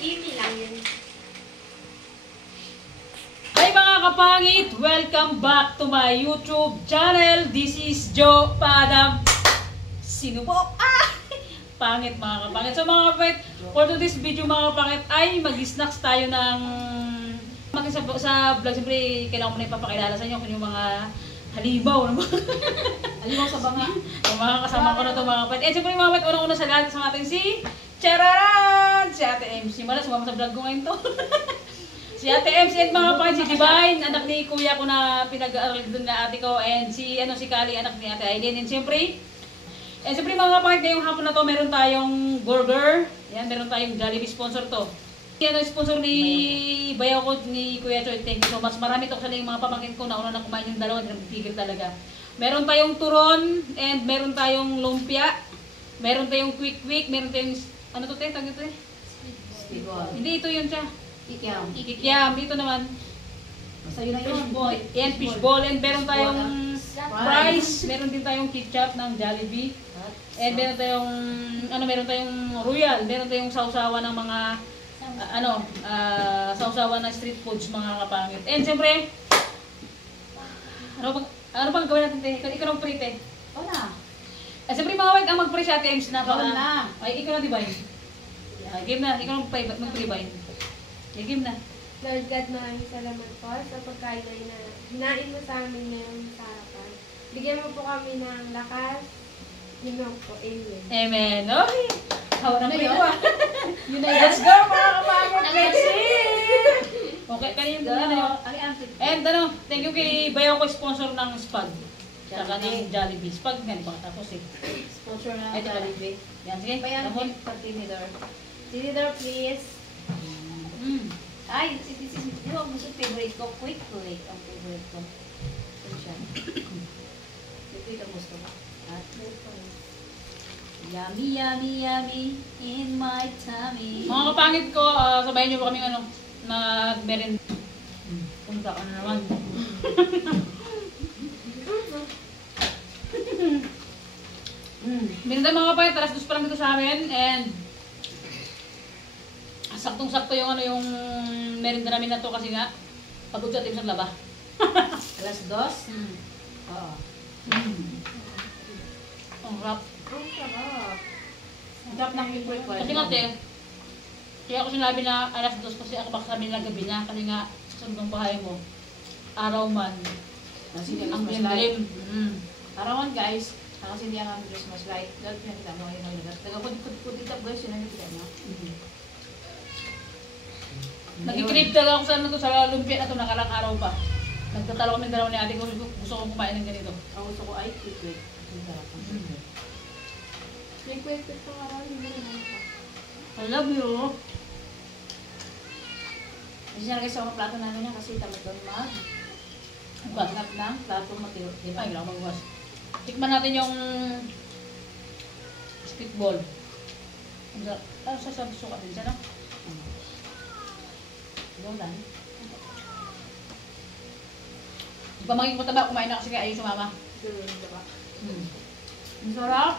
Easy lang yun. Hi mga kapangit! Welcome back to my YouTube channel. This is Joe Padam. Sino po? Pangit mga kapangit. So mga kapangit, for today's video mga kapangit ay mag-snacks tayo ng sa vlog. Siyempre, kailangan ko na ipapakilala sa inyo kung yung mga halimaw. Halimaw sa banga. Yung mga kasama ko na ito mga kapangit. Siyempre mga kapangit, unang-una sa lahat sa ating si Chararan! Si Ate MC. Mala, sumama sa vlog ko ngayon to. Si Ate MC at mga kapangit, si Divine, anak ni kuya ko na pinag-aaral doon na ate ko. And si Kali, anak ni Ate Aileen. And siyempre mga kapangit, ngayong hapon na to, meron tayong burger. Yan, meron tayong Jollibee sponsor to. Yan ang sponsor ni bayaw ko, ni Kuya Choy. Thank you so much. Marami to kasi yung mga pamangkin ko na una na kumain yung dalawa, hindi nagpipigil talaga. Meron tayong turon, and meron tayong lumpia. Meron tayong quick, meron tayong, ano to te? Tawag ito eh? Hindi, ito yun siya. Ikikiam. Dito naman. Basta yun na yun. Yan, fishball. And meron tayong fries. Meron din tayong ketchup ng Jollibee. And meron tayong royal. Meron tayong sausawa ng mga sausawa ng street foods mga kapangit. And siyempre, ano bang gawin natin te? Ikaw nang pre te? Wala. Siyempre mga wait, ang mag-pre sa Ate Ems na Ikaw na. Ay, ikaw na di ba yun? Game na, ikaw nang mag-pre ba yun? Game na. Lord God, maraming salamat po sa pagkain na hinain mo sa amin ngayon sa harapan. Bigyan mo po kami ng lakas. Yun lang po. Amen. Amen. Okay. Hawa na po yun. Let's go mga kapangit. Let's okay, kanina ano. And thank you kay bayaw ko sponsor ng Spag. Saka ng Jollibee. Spag nga ba? Tapos Sponsor na ay, Jollibee. yan, sige. Bayan Tapos. Tinidor. Tinidor, please. Ay, di ba gusto favorite ko? Quick. Ang favorite ko. Ito siya. Quick ang gusto ko. At yummy in my tummy. Mga kapangit ko, sabayan niyo po kami mag-merend. Punta ka na naman. Merenda mga kapangit, alas 2 pa lang dito sa amin. And saktong-sakto yung merenda namin na to kasi nga pagod sa team sa laba. Alas 2? Oo. Ang rap. Ang sarap. Ang sarap ng favorite ko. Kasi nga te, kaya ako sinabi na alas 2 kasi ako baka sabi ng gabi na kasi nga sa sunod bahay mo, araw man. Kasi hindi Ang Christmas light. dilim. Arawan guys, kasi hindi ang Christmas light. Dahil pinakita mo yun ang lagat. Nagapuditap guys, yun ang nakita mo. Nagkikrib talaga ako sa sa lumpia na ito, nakalang araw pa. Nagtatalo kami dalawa ni ate ko, gusto kong kumain ng ganito. Ang gusto ko ay quick. Ang sarap. Quick pa nga rin. I love you. Kasi siya guys, sa mga plato namin yan kasi tamad doon maghanap ng plato matiro. Di ba? Hindi ako magwas. Tikman natin yung spitball. Sa suka din siya, no? Dolan. Pamangkin ko taba, kumain na kasi ayaw sumama. Diba? Ang sarap.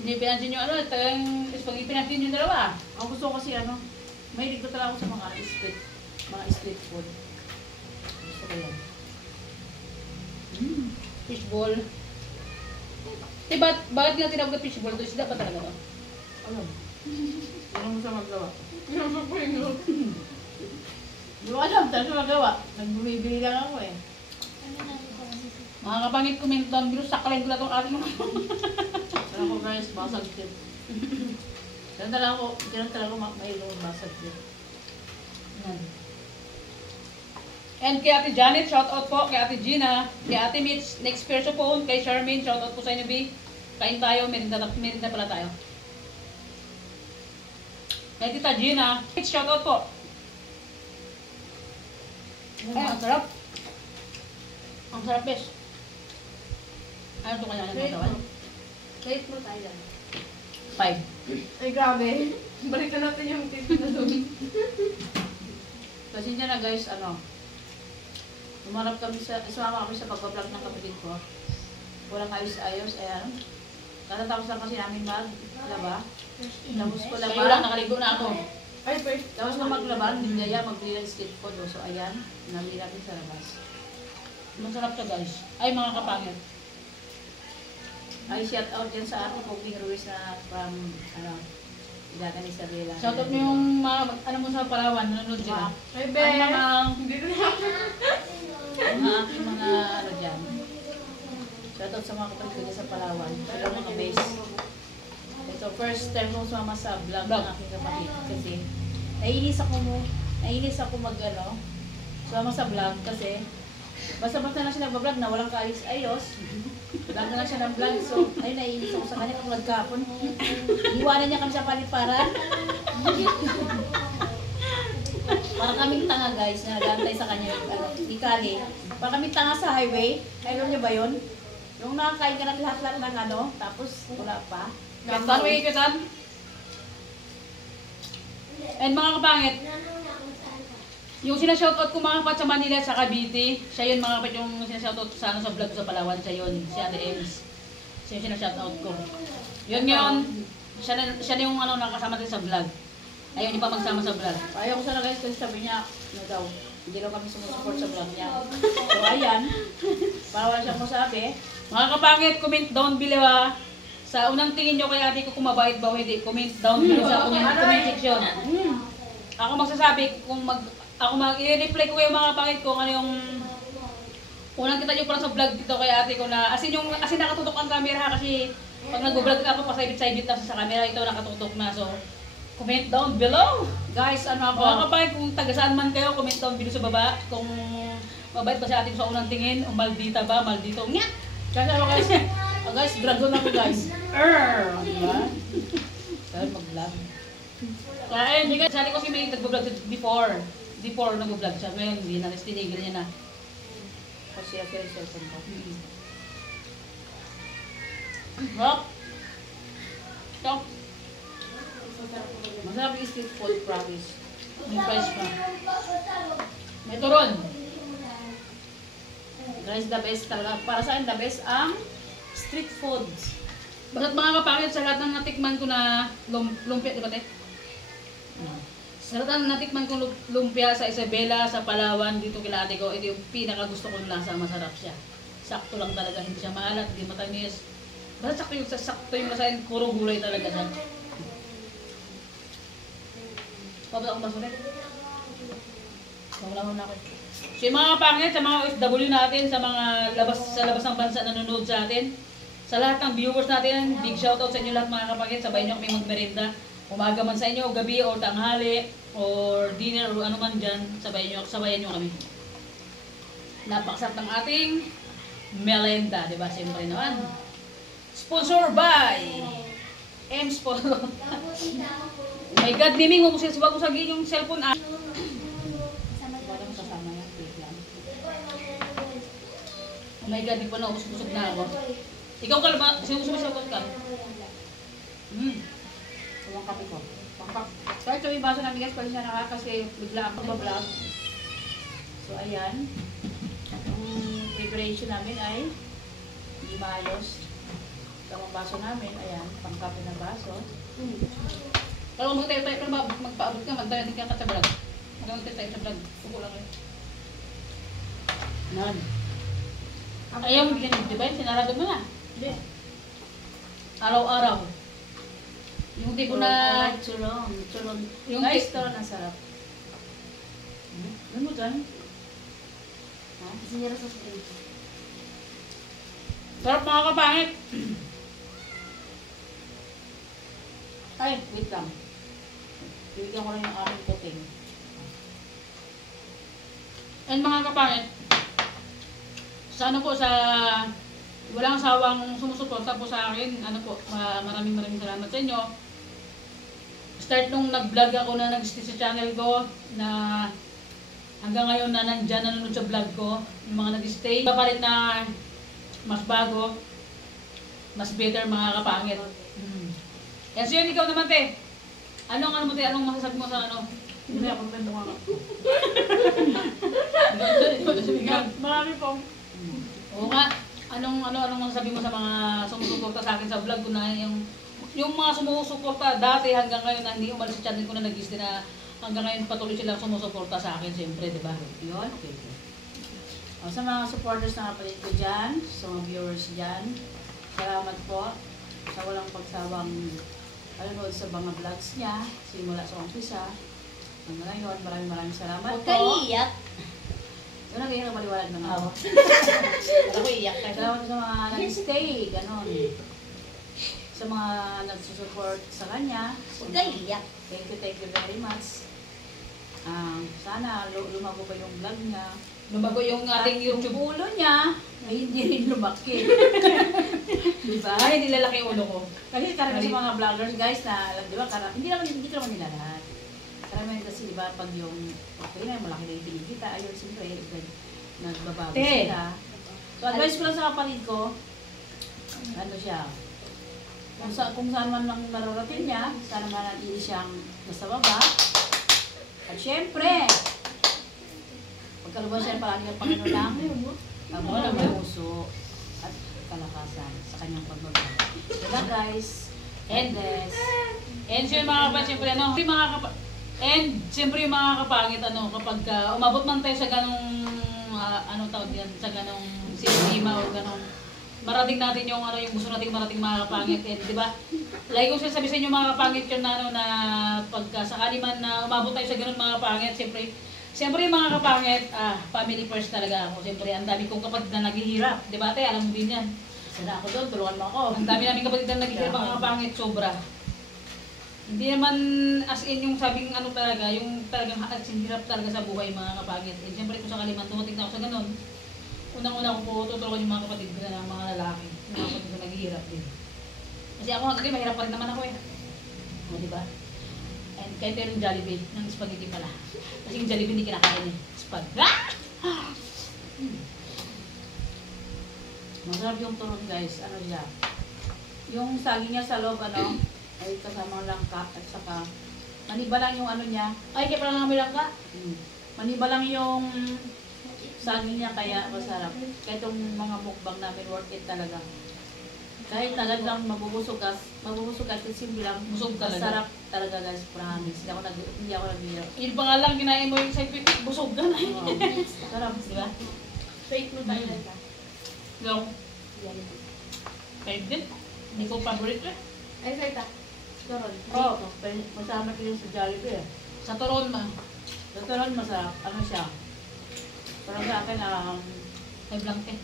Hindi pinansin yung talagang spaghetti pinansin yung dalawa. Ang gusto ko kasi mahilig ko talaga ako sa mga street food. Gusto ko yan. Fishball. Bakit nga tinawag na fishball? Ito isda ba talaga to? Alam. Anong gusto magawa? Hindi ko alam, talaga magawa. Nagbumibili lang ako eh. Mga kapangit kumenton, sakalin ko na itong ating mga. Pero ako guys, basag din. Diyan talaga ako mahilong basag din. And kay Ate Janet, shout out po. Kay Ate Gina, kay Ate Mitch, next perso po. Kay Charmaine, shout out po sa inyo, B. Kain tayo, merinda pala tayo. Kay Tita Gina, shout out po. Ay, ang sarap. Ang sarap, besh. Ano ito kaya ng tawad? Rate mo tayo dyan. 5. Ay, grabe. Balikan natin yung tip na doon. Pasensya na guys, sumama kami sa pagbablog ng kapatid ko. Walang ayos-ayos, ayan. Katatapos lang kasi namin maglaba. Tapos ko Kayo lang, laba. nakaligo na ako. Ay, first. Tapos ko maglaba, hindi kaya magbili ng street food. So ayan, nabili natin sa labas. Masarap siya guys. Ay mga kapangit. Ay, shout out dyan sa ating Cooking Ruiz na from, Ilatan Isabela. Shoutout mo yung mga, ano mo sa Palawan, nanonood sila. Ay, Ang Bes. mga, Hindi ko na. Mga aking mga dyan. Shout out sa mga kapatid ko dyan sa Palawan. Sila mga base. Ito, first time ko sumama sa vlog ng aking kapatid. Kasi, naiinis ako sumama sa vlog kasi, basta-basta na siya nagbablog na walang kaalis-ayos. Vlog na lang siya ng vlog. So, ayun, naiinis ako sa kanya kung nagkapon. Iwanan niya kami sa paliparan. Para kaming tanga guys na nagantay sa kanya. Ikali. Para kaming tanga sa highway. Alam niyo ba yun? Yung nakakain ka ng lahat-lahat ng tapos wala pa. Gantan mo ikitan. And mga kapangit, yung sinashoutout ko mga kapat sa Manila, sa Cavite, siya yun mga kapat yung sinashoutout sa, sa vlog sa Palawan, siya yun, si Ate Ems. Siya yung sinashoutout ko. Yun ngayon, siya na yung nakasama din sa vlog. Ayaw niya pa magsama sa vlog. Ayaw ko sana guys kasi sabi niya, daw, hindi daw kami sumusupport sa vlog niya. So ayan, para wala siyang masabi. Mga kapangit, comment down below ha. Sa unang tingin nyo kay ate ko kung mabait ba o hindi, comment down below sa comment section. Ako magsasabi kung i-reply ko kayo mga kapangit ko ano yung unang kita nyo pala sa vlog dito kay ate ko na asin nakatutok ang camera ha, kasi pag nag-vlog ako pasibit-sibit na sa camera ito nakatutok na, so comment down below. Guys, ano ako? Mga kapangit, kung taga-saan man kayo, comment down below sa baba kung mabait ba si ate ko sa unang tingin o maldita ba, maldito nga. Kasi ano guys, dragon ako guys. Diba? Kaya mag-vlog. Kaya hindi ka, sabi ko si May nag-vlog before nag-vlog siya, ngayon hindi na, tinigil niya na. Kasi ako yung cellphone ko. Hop! Stop! Masarap yung street food, promise. May price pa. May turon. Guys, the best talaga. Para sa akin, the best ang street foods. Basta't mga kapangit, sa lahat ng natikman ko na lumpia, di ba te? Sa lahat ng natikman ko lumpia sa Isabela, sa Palawan, dito kila ate ko, ito yung pinaka-gusto kong lasa, masarap siya. Sakto lang talaga, hindi siya maalat, hindi matamis. Basta sakto yung lasa, puro gulay talaga siya. Pabot akong basulit. Wala muna ako. So yung mga kapangit, sa mga OFW natin, sa labas ng bansa na nanonood sa atin, sa lahat ng viewers natin, big shoutout sa inyo lahat mga kapangit, sabay nyo kami magmerienda. Umaga man sa inyo, gabi, or tanghali, or dinner, or ano man dyan, sabayan nyo kami. Napakasarap ng ating merienda, di ba? Siyempre naman. Sponsor by Ems Polo. Oh my God, Miming, huwag mo sabihin yung cellphone ah. Walang kasama yan, wait lang. Oh my God, di pa na, busog na ako. Ikaw ka ba? Sinusumisapot ka? Walang kape ko. Kahit yung baso namin guys, pwede siya kasi bigla ako mag-vlog. So ayan. Ang preparation namin ay hindi maayos. Ito ang baso namin, ayan, pang-kape na baso. Pero kung magtayo-tayo ka, magpaabot ka, magtayo din ka sa vlog. Magtayo sa vlog. Suko lang kayo. Nan. Ayaw mo bigyan, di ba? Sinarado mo na. Hindi. Araw-araw. Yung tipo na... Churong. Yung Guys, tipo... ito, nasarap. Ano mo dyan? Ha? Sinira sa screen. Sarap mga kapangit. Ay, wait lang. Bibigyan ko lang yung aming puting. And mga kapangit, sa ano po, sa walang sawang sumusuporta po sa akin, ano po, maraming salamat sa inyo. Start nung nag-vlog ako na nag-stay sa channel ko, na hanggang ngayon na nandyan nanonood sa vlog ko, yung mga nag-stay, papalit na mas bago, mas better mga kapangit. Yan, so yun, ikaw naman te. Anong masasabi mo sa ano? Hindi ako kwento nga. Marami po. Oo nga. Anong masasabi mo sa mga sumusuporta sa akin sa vlog ko na yung mga sumusuporta dati hanggang ngayon na hindi umalis sa channel ko na nag-guest na hanggang ngayon patuloy silang sumusuporta sa akin siyempre, di ba? Yun, okay. O, sa mga supporters na kapalit ko dyan, sa mga viewers dyan, salamat po sa walang pagsawang panonood sa mga vlogs niya, simula sa umpisa. Hanggang ngayon, maraming salamat Huwag po. ka iiyak. Yun ang ganyan maliwanag na nga. Wala ko iiyak ka. Salamat sa mga nag-stay, ganon. Sa mga nagsusupport sa kanya. Huwag ka iiyak. Thank you very much. Sana lumago pa yung vlog niya. Lumago yung ating YouTube. Yung ulo niya, ay hindi rin lumaki. Diba? Ay, hindi lalaki yung ulo ko. Kasi karamihan sa mga vloggers guys na, di ba, hindi ko naman nila lahat. Karamihan kasi, di ba, pag yung, okay na, malaki na yung kinikita, ayun, siyempre, nagbabago Te. sila. So, advice ko lang sa kapatid ko, ano siya, kung saan man lang nararating niya, sana manatili siyang basta baba. At syempre, pagkalubas siya palagi ng Panginoon lang, ang mga puso at kalakasan sa kanyang pagbabago. Diba guys? And this. And siyempre mga kapatid, siyempre siyempre yung mga kapangit, kapag umabot man tayo sa ganong, tawag yan, sa ganong sistema o ganong, marating natin yung yung gusto nating marating mga kapangit. And di ba? Like kung sinasabi sa inyo mga kapangit yun na pagka sakali man na umabot tayo sa ganon mga kapangit, siyempre yung mga kapangit, family first talaga ako. Siyempre, ang dami kong kapatid na naghihirap. Di ba, te? Alam mo din yan. Sana ako doon, tulungan mo ako. Ang dami namin kapatid na naghihirap mga kapangit, sobra. Hindi naman as in yung sabing talaga, yung talagang hirap talaga sa buhay mga kapangit. And siyempre kung sakali man dumating na ako sa ganon, unang-una ko po tutulungan yung mga kapatid ko na mga lalaki, yung mga kapatid ko naghihirap din. Kasi ako hanggang mahirap pa rin naman ako eh. O, di ba? And kahit pero yung Jollibee, ng spaghetti pala. Kasi yung Jollibee hindi kinakain eh. Spag. Masarap yung turon guys, ano siya. Yung saging niya sa loob, ay kasamang langka at saka maniba lang yung niya. Ay, kaya pala namin lang ka? Maniba lang yung saging niya kaya masarap. Kaya itong mga mukbang namin worth it talaga. Kahit talagang mabubusog ka at simple lang. Busog talaga. Masarap talaga guys, promise. Hindi ako nag-iyak. Yun pa nga lang, kinain mo yung sa busog ka na eh. Oo. Sarap, di ba? Faith mo tayo ka. Yung, kahit din. Hindi ko favorite eh. Ay, Saita. Turon. Oo. Masama ko yung sa Jollibee eh. Sa Toron ma. Sa turon masarap. Ano siya? Parang sa akin, Ay, blank eh.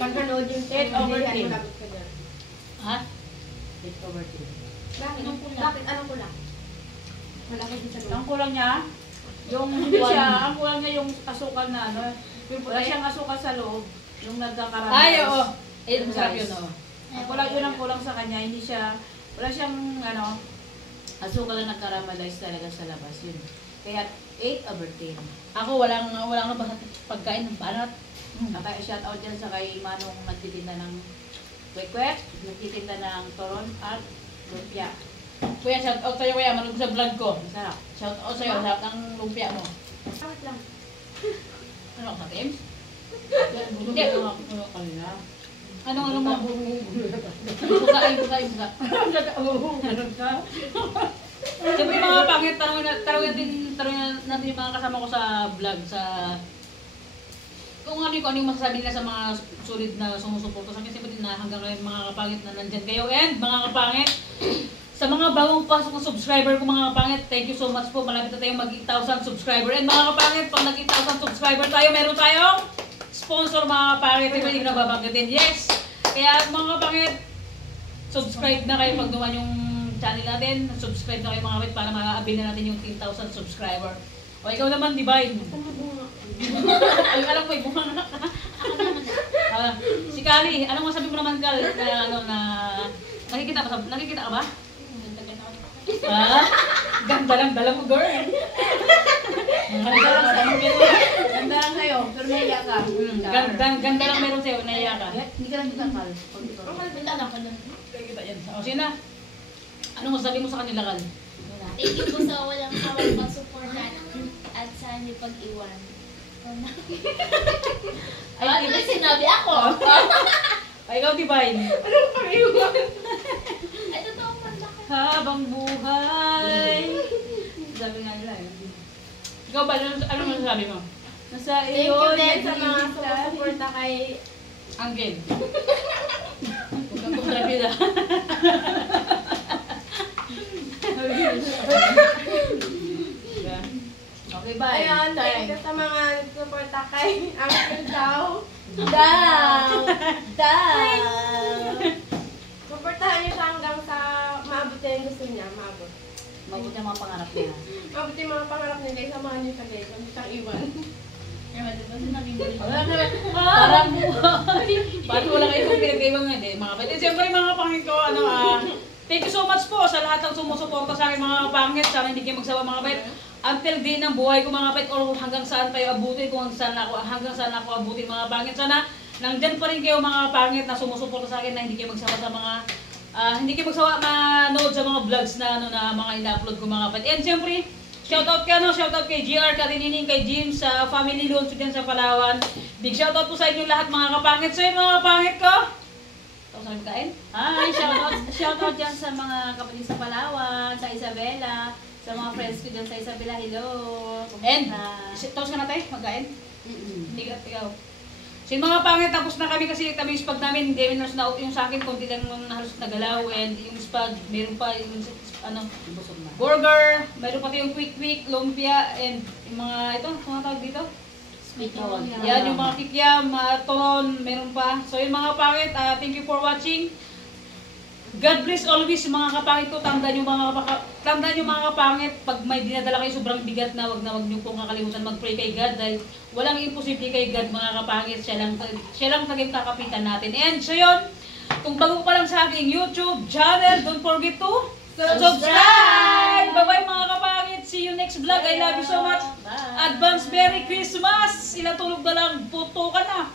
Pag nanood yung 8 over 10. malapit ka dyan. Ha? 8 over 10. Bakit? Anong kulang? Bakit? Anong kulang? Malapit din sa Ang loob. kulang niya, ang kulang niya yung asukal na wala siyang asukal sa loob, yung nagkakaramay. Ay, oo. Eh, masarap yun, oo. Ang kulang yun ang kulang sa kanya, wala siyang asukal na nagkaramalize talaga sa labas yun. Kaya 8 over 10. Ako, walang pagkain ng banat. Kaya shout out dyan sa kay Manong nagtitinda ng kwek-kwek, nagtitinda ng toron at lumpia. Kuya, shout out sa'yo kuya, manood sa vlog ko. Masarap. Shout out sa'yo, lahat ng lumpia mo. Bakit lang? Ano ka, Tim? Hindi ako nakapuno kanina. Ano mo? Buka. Ganun ka? Siyempre mga pangit, tanongin natin yung mga kasama ko sa vlog, kung ano yung masasabi nila sa mga sulit na sumusuporta sa akin. Siyempre din na hanggang ngayon mga kapangit na nandyan kayo. And mga kapangit, sa mga bagong pasok ng subscriber ko mga kapangit, thank you so much po. Malapit na tayong mag-8,000 subscriber. And mga kapangit, pag nag-8,000 subscriber tayo, meron tayong sponsor mga kapangit. Hindi ko nababanggitin. Yes! Kaya mga kapangit, subscribe na kayo pag duman yung channel natin. Subscribe na kayo mga kapangit para ma-abil na natin yung 10,000 subscriber. O ikaw naman, Divine. Ay, alam ko, bunga na. Si Kali, anong masabi mo naman, Kal, nakikita ka ba? Ganda lang dala mo, girl. Ganda lang sa'yo, pero naiya ka. Ganda lang meron sa'yo, naiya ka. Hindi ka lang dinakal. Pinta lang ka nun. Kita yan. O, sina? Anong masabi mo sa kanila, Kal? Thank you po sa walang sawang pag-support at sa hindi pag-iwan. Ay, Ano ba sinabi ako? Ay, ikaw, Divine. Anong pag-iwan? Ay, totoo man lang. Habang buhay. Sabi nga nila yun. Ikaw ba, ano masasabi mo? Nasa Thank iyo, you din sa mga nagiging sumusuporta kay Angel. Huwag kang kontrabida. Okay, bye. Ayun, thank Time. you sa mga nagsuporta kay Uncle Chow. Down! Suportahan niyo siya hanggang sa maabot niya yung gusto niya, maabot. Mabuti ang mga pangarap niya. Maabot yung mga pangarap niya guys, samahan niyo siya guys, huwag niyo siyang iwan. Wala na. Parang buhay. Ba't wala kayo pinag-iwang nga din, mga kapatid? Siyempre mga kapangit ko, thank you so much po sa lahat ng sumusuporta sa akin mga kapangit. Sana hindi kayo magsawa mga kapatid. Until din ng buhay ko mga kapatid, or hanggang saan tayo abutin, kung hanggang saan ako abutin mga kapangit. Sana nandyan pa rin kayo mga kapangit na sumusuporta sa akin na hindi kayo magsawa sa mga hindi kayo magsawa manood sa mga vlogs na na mga ina-upload ko mga kapatid. And siyempre, shoutout kay GR Karinining, kay Jim sa family loans din sa Palawan. Big shoutout po sa inyo lahat mga kapangit. So yun mga kapangit ko. Tapos na kain? Hi, shoutout dyan sa mga kapatid sa Palawan, sa Isabela, sa mga friends ko dyan sa Isabela. Hello. And, Kumusta? tapos ka na tayo? Magkain? Mm-mm. Hindi ka, ikaw. So yung mga pangit, tapos na kami kasi kami yung spag namin, hindi na yung sa akin, konti lang halos nagalaw, and yung spag, meron pa yung Busog na. burger, meron pati yung quick, lumpia, and yung mga, mga tawag dito? Speaking. Yan, yung mga kikiam, turon, meron pa. So yung mga pangit, thank you for watching. God bless always mga kapangit ko. Tandaan nyo mga kapangit, pag may dinadala kayo sobrang bigat na wag nyo pong kakalimutan mag-pray kay God dahil walang imposible kay God mga kapangit. Siya lang taging kakapitan natin. And so yun, kung bago pa lang sa aking YouTube channel, don't forget to subscribe! Bye-bye mga kapangit! See you next vlog. I love you so much. Bye. Advance Merry Christmas! Ilang tulog na lang, puto ka na!